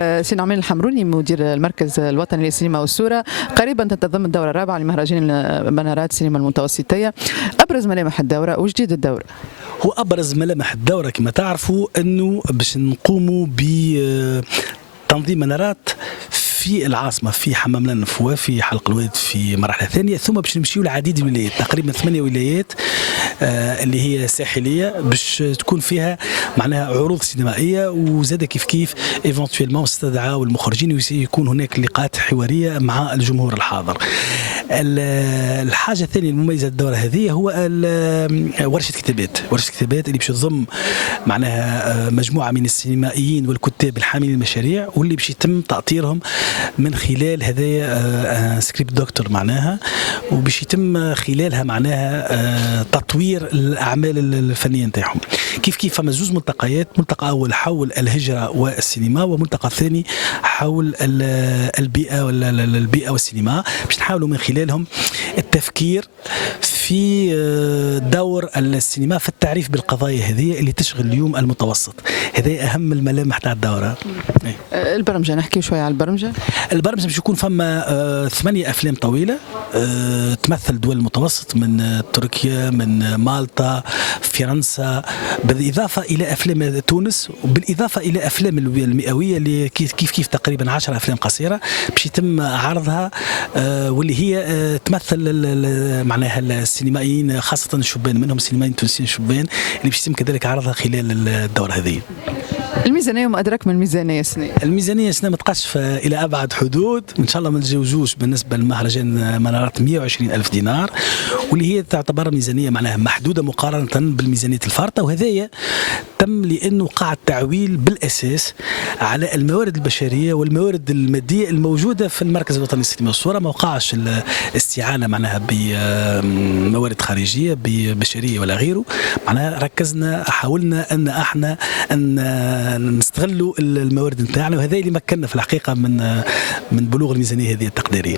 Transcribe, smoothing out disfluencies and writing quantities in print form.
سي نعمان الحمروني مدير المركز الوطني للسينما والصورة، قريبا تنتظم الدورة الرابعة لمهرجان منارات السينما المتوسطية. أبرز ملامح الدورة وجديد الدورة؟ هو أبرز ملامح الدورة كما تعرفوا أنه باش نقوموا بتنظيم منارات في العاصمه، في حمام النفوه، في حلق الواد في مرحله ثانيه، ثم باش نمشيو لعديد الولايات، تقريبا 8 ولايات اللي هي ساحليه، باش تكون فيها معناها عروض سينمائيه، وزاد كيف ايفونتويلمون استدعاء المخرجين ويكون هناك لقاءات حواريه مع الجمهور الحاضر. الحاجه الثانيه المميزه للدوره هذه هو ورشه كتابات اللي باش تضم معناها مجموعه من السينمائيين والكتاب الحاملين المشاريع، واللي باش يتم تأطيرهم من خلال هذايا سكريبت دكتور معناها، وباش يتم خلالها معناها تطوير الاعمال الفنيه نتاعهم. كيف فما زوج ملتقيات، ملتقى اول حول الهجره والسينما، وملتقى ثاني حول البيئه والسينما، باش نحاولوا من خلالهم التفكير في دور السينما في التعريف بالقضايا هذه اللي تشغل اليوم المتوسط. هذه اهم الملامح تاع الدوره. البرمجه، نحكي شويه على البرمجه باش يكون فما 8 افلام طويله تمثل دول المتوسط، من تركيا، من مالطا، فرنسا، بالاضافه الى افلام تونس، وبالاضافه الى افلام المئويه اللي كيف تقريبا 10 افلام قصيره باش يتم عرضها، واللي هي تمثل معناها السينمائيين خاصه الشبان، منهم السينمائيين التونسيين الشبان اللي باش يتم كذلك عرضها خلال الدوره هذه. الميزانيه وما ادراك من الميزانيه سنه؟ الميزانيه سنه ما تقاش الى ابعد حدود، ان شاء الله ما نتجاوزوش بالنسبه لمهرجان منارات 120 الف دينار، واللي هي تعتبر ميزانيه معناها محدوده مقارنه بالميزانيه الفارطه. وهذايا تم لانه وقع التعويل بالاساس على الموارد البشريه والموارد الماديه الموجوده في المركز الوطني للسينما والصوره، ما وقعش الاستعانه معناها بموارد خارجيه ببشريه ولا غيره. معناها ركزنا، حاولنا ان احنا نستغلوا الموارد نتاعنا، وهذا اللي مكننا في الحقيقه من بلوغ الميزانيه هذه التقديريه.